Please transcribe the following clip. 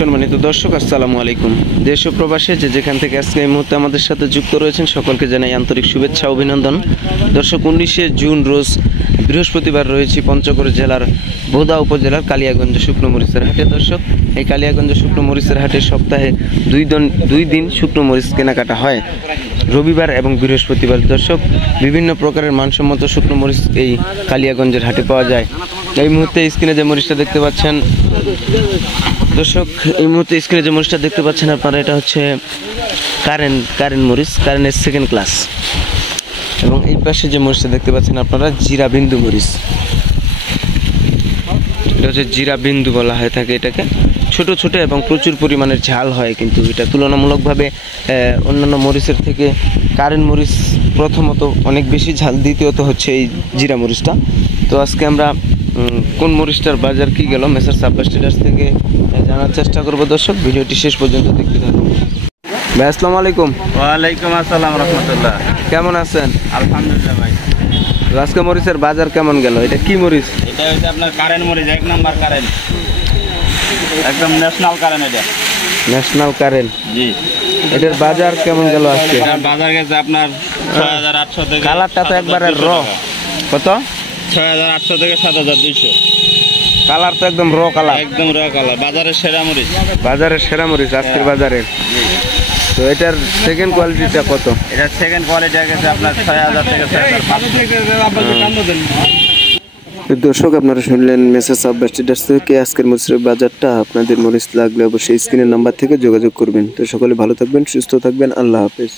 সম্মানিত দর্শক, আসসালামু আলাইকুম। দেশ ও প্রবাসে যে যেখান থেকে আজকে এই মুহূর্তে আমাদের সাথে যুক্ত রয়েছেন সকলকে জানাই আন্তরিক শুভেচ্ছা অভিনন্দন। দর্শক, 19শে জুন রোজ বৃহস্পতিবার রয়েছি পঞ্চগড় জেলার বোদা উপজেলার কালিয়াগঞ্জ শুকনো মরিচের হাটে। দর্শক, এই কালিয়াগঞ্জ শুকনো মরিচের হাটে সপ্তাহে দুই দিন শুকনো মরিচ কেনাকাটা হয়, রবিবার এবং বৃহস্পতিবার। দর্শক, বিভিন্ন প্রকারের মানসম্মত শুকনো মরিচ এই কালিয়াগঞ্জের হাটে পাওয়া যায়। এই মুহূর্তে স্ক্রিনে যে মরিচটা দেখতে পাচ্ছেন দর্শক, এই মুহূর্তে স্ক্রিনে যে মরিচটা দেখতে পাচ্ছেন আপনারা, এটা হচ্ছে কারেন্ট মরিচ, কারেন্টের সেকেন্ড ক্লাস। এবং এই পাশে যে মরিচটা দেখতে পাচ্ছেন আপনারা, জিরা বিন্দু মরিচ। এটা হচ্ছে জিরা বিন্দু বলা হয়ে থাকে এটাকে। ছোট ছোট এবং প্রচুর পরিমাণের ঝাল হয়, কিন্তু এটা তুলনামূলকভাবে অন্যান্য মরিচের থেকে কারেন্ট মরিচ প্রথমত অনেক বেশি ঝাল, দ্বিতীয়ত হচ্ছে এই জিরা মরিচটা। তো আজকে আমরা কোন মরিচটার বাজার কি গেল মেসার্স আব্বাস ট্রেডার্স থেকে জানার চেষ্টা করব। দর্শক, ভিডিওটি শেষ পর্যন্ত দেখতে থাকুন। ভাই, আসসালামু আলাইকুম। ওয়ালাইকুম আসসালাম রাহমাতুল্লাহ। কেমন আছেন? আলহামদুলিল্লাহ ভাই। আজকে মরিচের বাজার কেমন গেল? এটা কি মরিচ? এটা হচ্ছে আপনার কারেন্ট মরিচ, 1 নাম্বার কারেন্ট, একদম ন্যাশনাল কারেন্ট। এটা ন্যাশনাল কারেন্ট। জি। এটার বাজার কেমন গেল আজকে? এটার বাজার গেছে আপনার 6800 থেকে। কালারটা তো একবারে র। কত? 6800 থেকে 7200। কালার তো একদম র কালার, একদম র কালার। বাজারের সেরা মরিচ। বাজারের সেরা মরিচ আজকের বাজারে। তো এটার সেকেন্ড কোয়ালিটিটা কত? এটার সেকেন্ড কোয়ালিটি গেছে আপনার 6000 থেকে 6500। দর্শক, আপনারা শুনলেন মেসার্স আব্বাস ট্রেডার্স থেকে আজকের মরিচের বাজারটা। আপনাদের মরিচ লাগলে অবশ্যই স্ক্রিনের নাম্বার থেকে যোগাযোগ করবেন। তো সকলে ভালো থাকবেন, সুস্থ থাকবেন। আল্লাহ হাফেজ।